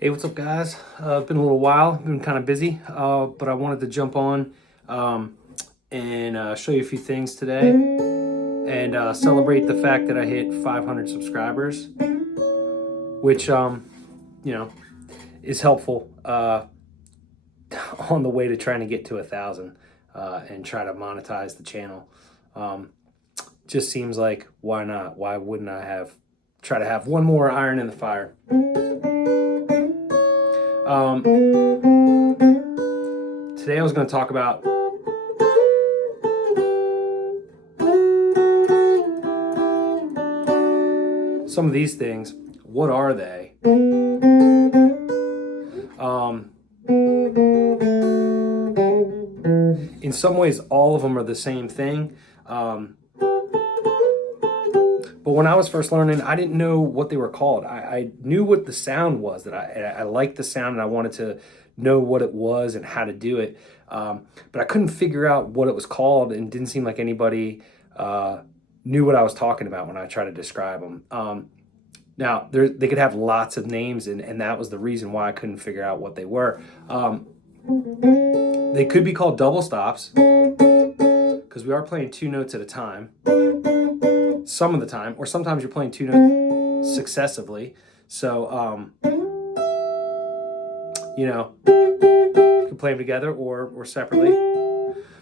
Hey, what's up, guys? Been a little while. Been kind of busy, but I wanted to jump on and show you a few things today and celebrate the fact that I hit 500 subscribers, which you know is helpful on the way to trying to get to 1,000 and try to monetize the channel. Just seems like why not? Why wouldn't I try to have one more iron in the fire? Today I was going to talk about some of these things. What are they? In some ways, all of them are the same thing. But when I was first learning, I didn't know what they were called. I knew what the sound was, that I liked the sound and I wanted to know what it was and how to do it. But I couldn't figure out what it was called, and didn't seem like anybody knew what I was talking about when I tried to describe them. Now, they could have lots of names, and that was the reason why I couldn't figure out what they were. They could be called double stops, because we are playing two notes at a time some of the time, or sometimes you're playing two notes successively. So, you can play them together or separately.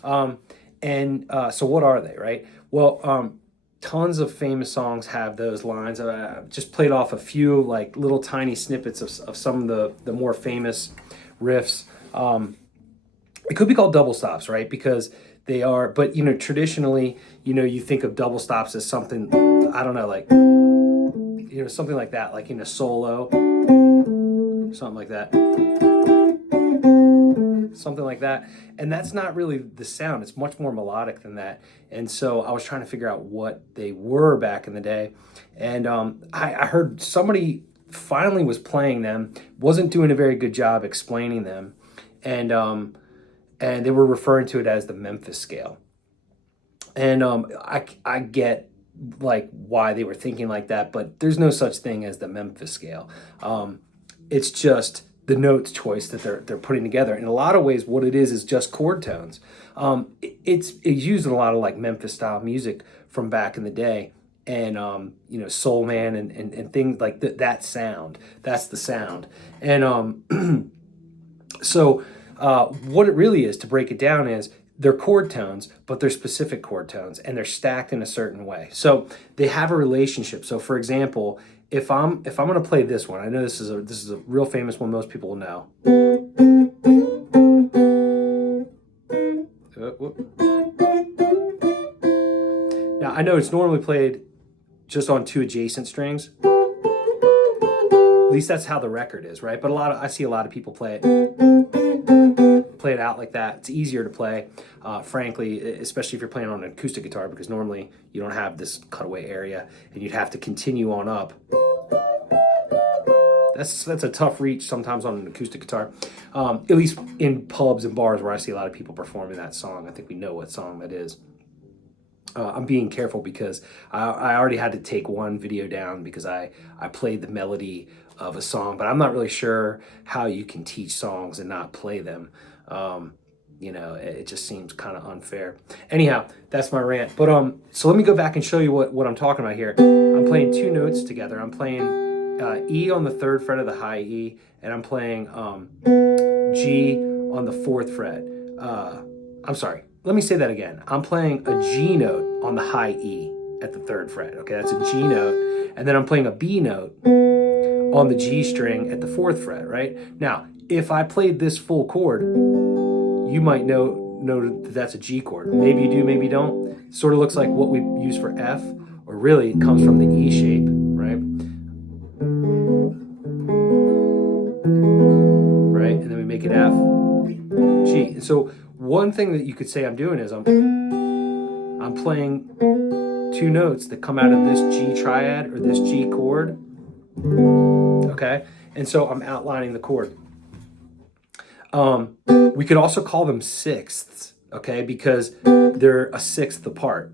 So what are they, right? Well, tons of famous songs have those lines. I've just played off a few like little tiny snippets of some of the more famous riffs. It could be called double stops, right? Because they are, but traditionally, you think of double stops as something, I don't know, like, something like that, like in a solo, something like that. Something like that. And that's not really the sound. It's much more melodic than that. And so I was trying to figure out what they were back in the day. And I heard somebody finally was playing them, wasn't doing a very good job explaining them. And they were referring to it as the Memphis scale. And I get like why they were thinking like that, but there's no such thing as the Memphis scale. It's just the notes choice that they're putting together. In a lot of ways, what it is just chord tones. It's used in a lot of like Memphis style music from back in the day, and Soul Man and things like that sound. That's the sound. And so what it really is, to break it down, is they're chord tones, but they're specific chord tones, and they're stacked in a certain way. So they have a relationship. So for example, if I'm going to play this one, I know this is a real famous one, most people will know. Now I know it's normally played just on two adjacent strings. At least that's how the record is, right? But I see a lot of people play it out like that. It's easier to play, frankly, especially if you're playing on an acoustic guitar, because normally you don't have this cutaway area, and you'd have to continue on up. That's a tough reach sometimes on an acoustic guitar, at least in pubs and bars where I see a lot of people performing that song. I think we know what song that is. I'm being careful because I already had to take one video down because I played the melody of a song, but I'm not really sure how you can teach songs and not play them. It just seems kind of unfair. Anyhow, that's my rant. But so let me go back and show you what I'm talking about here. I'm playing two notes together. I'm playing E on the 3rd fret of the high E, and I'm playing G on the 4th fret. I'm sorry. Let me say that again. I'm playing a G note on the high E at the 3rd fret. Okay, that's a G note. And then I'm playing a B note on the G string at the 4th fret, right? Now, if I played this full chord, you might know that that's a G chord. Maybe you do, maybe you don't. Sort of looks like what we use for F, or really it comes from the E shape, right? Right, and then we make it F, G. And so one thing that you could say I'm doing is I'm playing two notes that come out of this G triad or this G chord, okay? And so I'm outlining the chord. We could also call them sixths, okay? Because they're a sixth apart.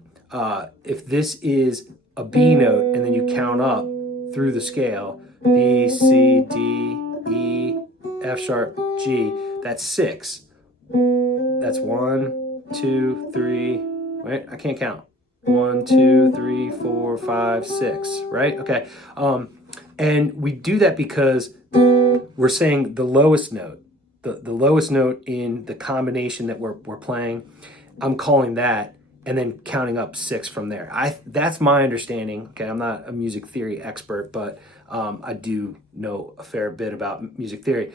If this is a B note and then you count up through the scale, B, C, D, E, F sharp, G. That's 6. That's 1, 2, 3. Wait, I can't count. 1, 2, 3, 4, 5, 6. Right? Okay. And we do that because we're saying the lowest note, the lowest note in the combination that we're playing. I'm calling that, and then counting up 6 from there. That's my understanding. Okay, I'm not a music theory expert, but I do know a fair bit about music theory.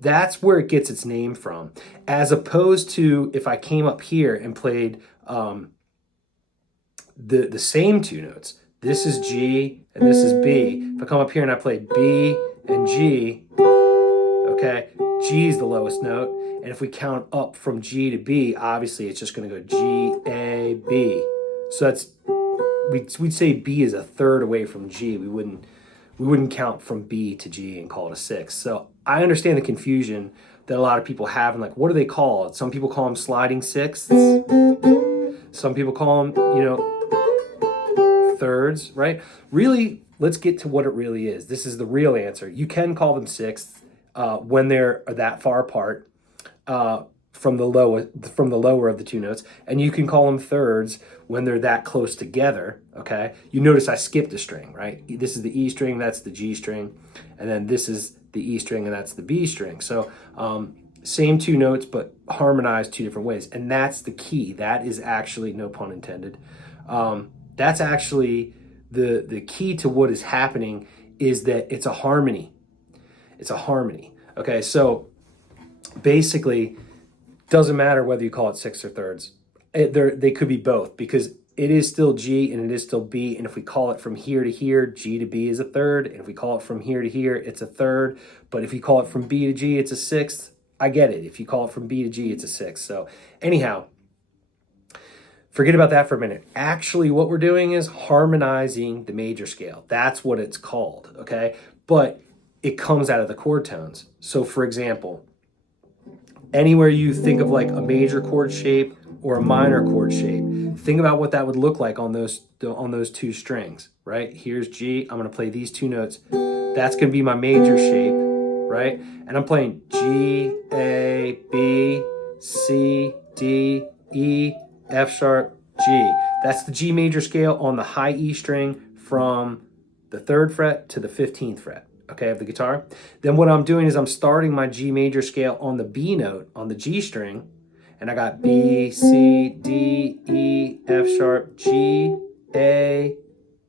That's where it gets its name from, as opposed to if I came up here and played the same 2 notes. This is G and this is B. If I come up here and I play B and G, okay, G is the lowest note. And if we count up from G to B, obviously it's just going to go G, A, B. So that's, we'd say B is a third away from G. We wouldn't count from B to G and call it a 6. So I understand the confusion that a lot of people have, and like, what do they call it? Some people call them sliding sixths. Some people call them, thirds, right? Really, let's get to what it really is. This is the real answer. You can call them sixths when they're that far apart from the lower of the 2 notes, and you can call them thirds when they're that close together. Okay, you notice I skipped a string, right? This is the E string, that's the G string, and then this is the E string, and that's the B string. So same 2 notes, but harmonized 2 different ways, and that's the key. That is actually, no pun intended, that's actually the key to what is happening, is that it's a harmony. It's a harmony. Okay, so basically, doesn't matter whether you call it sixths or thirds. They could be both, because it is still G and it is still B. And if we call it from here to here, G to B is a third. And if we call it from here to here, it's a third. But if you call it from B to G, it's a sixth. I get it. If you call it from B to G, it's a sixth. So anyhow, forget about that for a minute. Actually, what we're doing is harmonizing the major scale. That's what it's called, okay? But it comes out of the chord tones. So for example, anywhere you think of like a major chord shape or a minor chord shape, think about what that would look like on those 2 strings, right? Here's G, I'm gonna play these 2 notes. That's gonna be my major shape, right? And I'm playing G, A, B, C, D, E, F sharp, G. That's the G major scale on the high E string from the 3rd fret to the 15th fret, okay, of the guitar. Then what I'm doing is I'm starting my G major scale on the B note on the G string, and I got B, C, D, E, F sharp, G, A,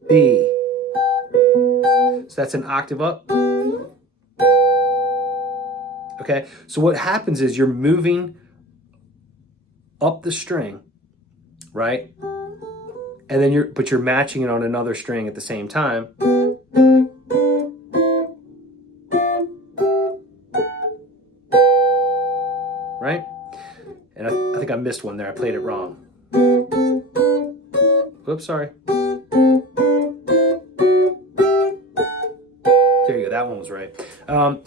B. So that's an octave up. Okay, so what happens is you're moving up the string, right? And then you're matching it on another string at the same time. Right? And I think I missed one there. I played it wrong. Oops, sorry. There you go. That one was right.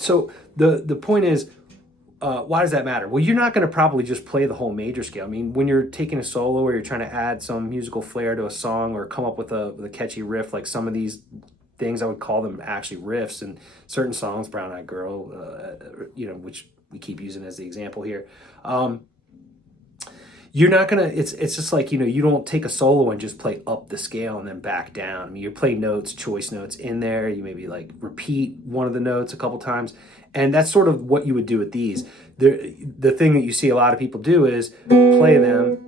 So the point is, why does that matter? Well, you're not going to probably just play the whole major scale. I mean, when you're taking a solo or you're trying to add some musical flair to a song or come up with a catchy riff, like some of these things, I would call them actually riffs in certain songs, Brown Eyed Girl, which we keep using as the example here. You're not gonna, it's just like, you don't take a solo and just play up the scale and then back down. I mean, you play notes, choice notes in there. You maybe like repeat one of the notes a couple times. And that's sort of what you would do with these. The thing that you see a lot of people do is play them.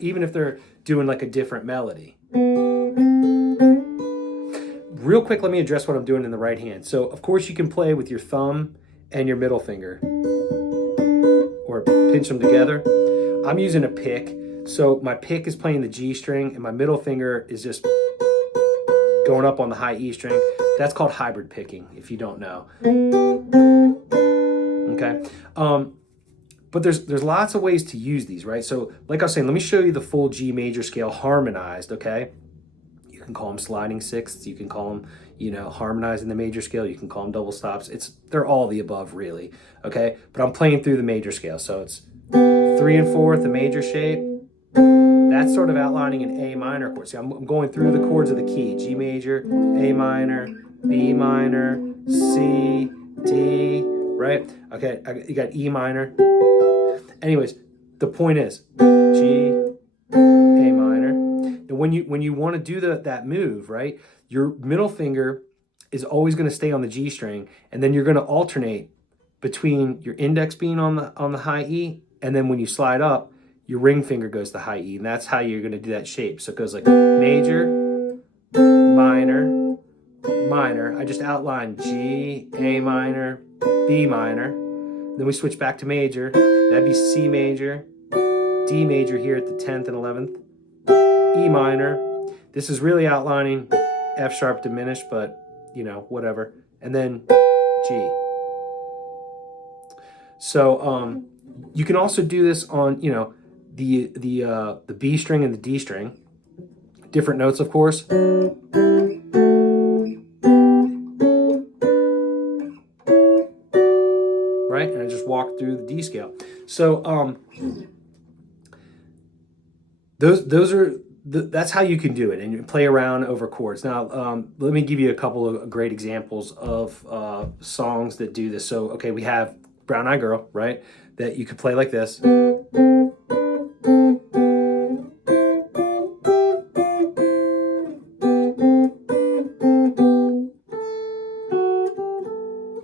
Even if they're doing like a different melody. Real quick, let me address what I'm doing in the right hand. So, of course, you can play with your thumb and your middle finger, or pinch them together. I'm using a pick. So my pick is playing the G string, and my middle finger is just going up on the high E string. That's called hybrid picking, if you don't know. Okay. But there's lots of ways to use these, right? So, like I was saying, let me show you the full G major scale harmonized, okay? You can call them sliding sixths. You can call them, harmonizing the major scale. You can call them double stops. They're all the above, really, okay? But I'm playing through the major scale. So it's 3 and 4th, the major shape. that's sort of outlining an A minor chord. See, I'm going through the chords of the key. G major, A minor, B minor, C, D, right? Okay, you got E minor. Anyways, the point is G, A minor. And when you want to do that move, right, your middle finger is always going to stay on the G string, and then you're going to alternate between your index being on the high E, and then when you slide up, your ring finger goes to high E, and that's how you're going to do that shape. So it goes like major, minor, minor. I just outlined G, A minor, B minor. Then we switch back to major. That'd be C major, D major here at the 10th and 11th, E minor. This is really outlining F sharp diminished, but you know, whatever. And then G. So you can also do this on, you know, the B string and the D string. Different notes, of course. Right? And I just walked through the D scale. So those are that's how you can do it, and you play around over chords. Now, let me give you a couple of great examples of songs that do this. So, okay, we have Brown Eyed Girl, right? That you could play like this.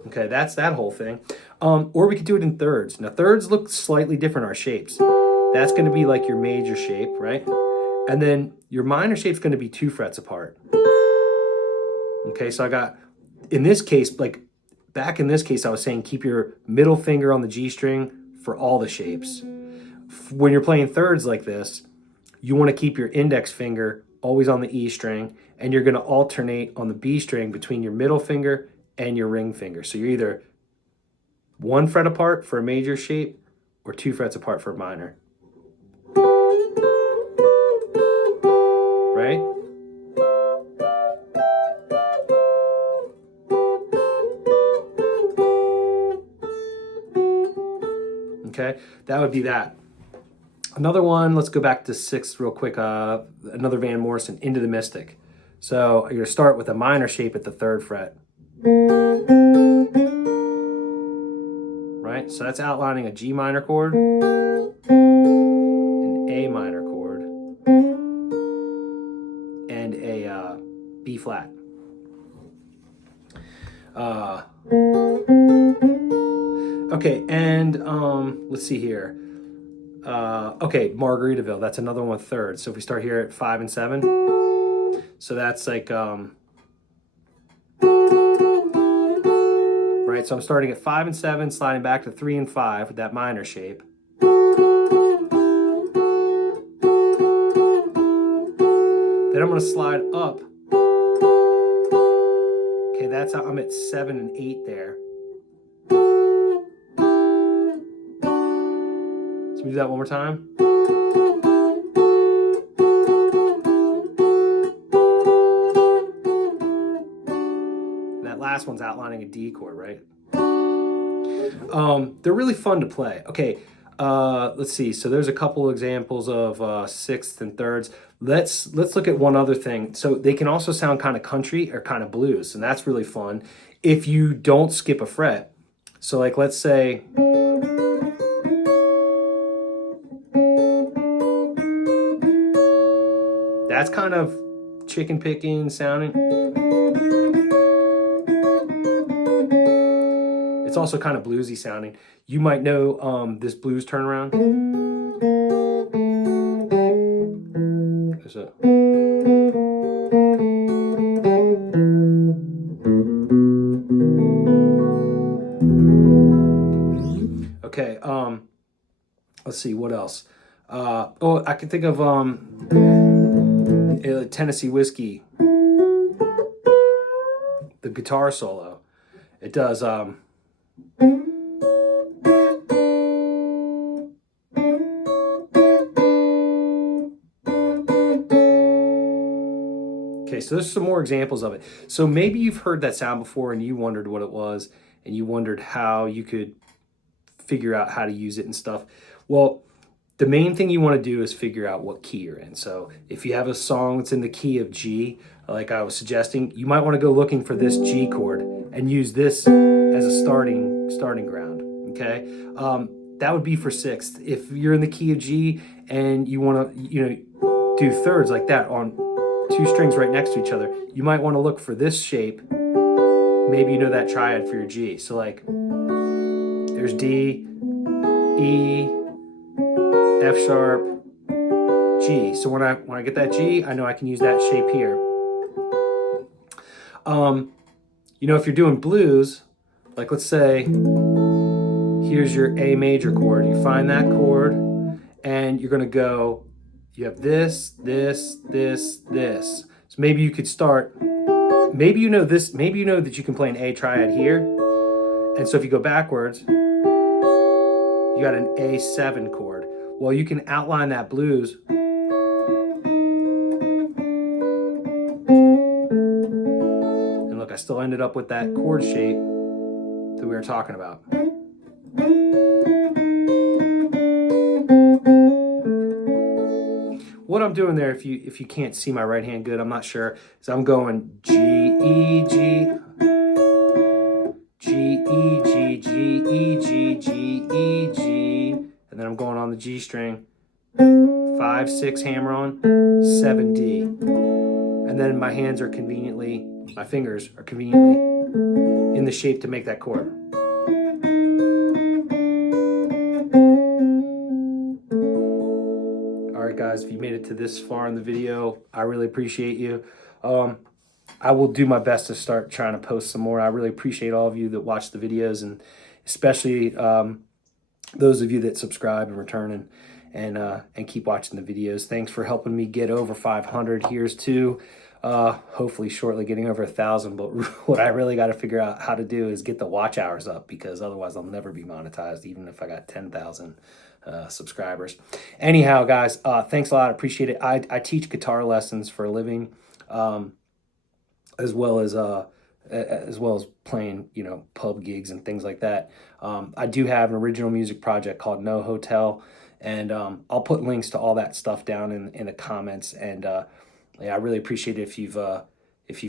Okay, that's that whole thing. Or we could do it in thirds. Now, thirds look slightly different, our shapes. That's going to be like your major shape, right? And then your minor shape's going to be 2 frets apart. Okay, so I got, in this case, like back in this case, I was saying keep your middle finger on the G string for all the shapes. When you're playing thirds like this, you want to keep your index finger always on the E string, and you're going to alternate on the B string between your middle finger and your ring finger. So you're either 1 fret apart for a major shape or 2 frets apart for a minor. Right? Okay, that would be that. Another one, let's go back to 6th real quick. Another Van Morrison, Into the Mystic. So you're going to start with a minor shape at the 3rd fret. Right, so that's outlining a G minor chord, an A minor chord, and a B flat. Okay, and let's see here. Okay, Margaritaville, that's another one with thirds. So if we start here at 5 and 7, so that's like, right, so I'm starting at 5 and 7, sliding back to 3 and 5 with that minor shape. Then I'm going to slide up. Okay, that's how I'm at 7 and 8 there. So we do that one more time. And that last one's outlining a D chord, right? They're really fun to play. Okay, let's see. So there's a couple examples of 6th and 3rds. Let's look at one other thing. So they can also sound kind of country or kind of blues, and that's really fun if you don't skip a fret. So like, let's say, that's kind of chicken picking sounding. It's also kind of bluesy sounding. You might know this blues turnaround. There's a... Okay, let's see, what else? Oh, I can think of Tennessee Whiskey, the guitar solo. It does okay, so there's some more examples of it. So maybe you've heard that sound before and you wondered what it was, and you wondered how you could figure out how to use it and stuff. Well, the main thing you want to do is figure out what key you're in. So if you have a song that's in the key of G, like I was suggesting, you might want to go looking for this G chord and use this as a starting ground, okay? That would be for sixth. If you're in the key of G and you want to, do thirds like that on two strings right next to each other, you might want to look for this shape. Maybe you know that triad for your G. So like, there's D, E, F sharp, G. So when I get that G, I know I can use that shape here. If you're doing blues, like let's say, here's your A major chord. You find that chord, and you're gonna go, you have this, this, this, this. So maybe you could start, maybe you know this, maybe you know that you can play an A triad here. And so if you go backwards, you got an A7 chord. Well, you can outline that blues. And look, I still ended up with that chord shape that we were talking about. What I'm doing there, if you can't see my right hand good, I'm not sure, is I'm going G, E, G, G, E, G, G, E, G, G, E, G, and then I'm going on the G string, 5, 6 hammer on, 7, D. And then my fingers are conveniently in the shape to make that chord. All right, guys, if you made it to this far in the video, I really appreciate you. I will do my best to start trying to post some more. I really appreciate all of you that watch the videos, and especially those of you that subscribe and return and keep watching the videos. Thanks for helping me get over 500. Here's to hopefully shortly getting over 1,000. But what I really got to figure out how to do is get the watch hours up, because otherwise I'll never be monetized, even if I got 10,000 subscribers. Anyhow, guys, thanks a lot. I appreciate it. I teach guitar lessons for a living, as well as playing, pub gigs and things like that. I do have an original music project called No Hotel, and I'll put links to all that stuff down in the comments. And I really appreciate it if you've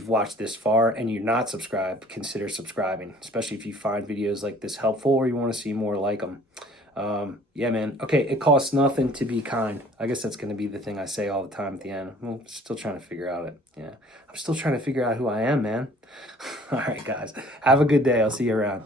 watched this far and you're not subscribed, consider subscribing, especially if you find videos like this helpful or you want to see more like them. Yeah, man. Okay, it costs nothing to be kind. I guess that's going to be the thing I say all the time at the end. I'm still trying to figure out it. Yeah, I'm still trying to figure out who I am, man. All right, guys. Have a good day. I'll see you around.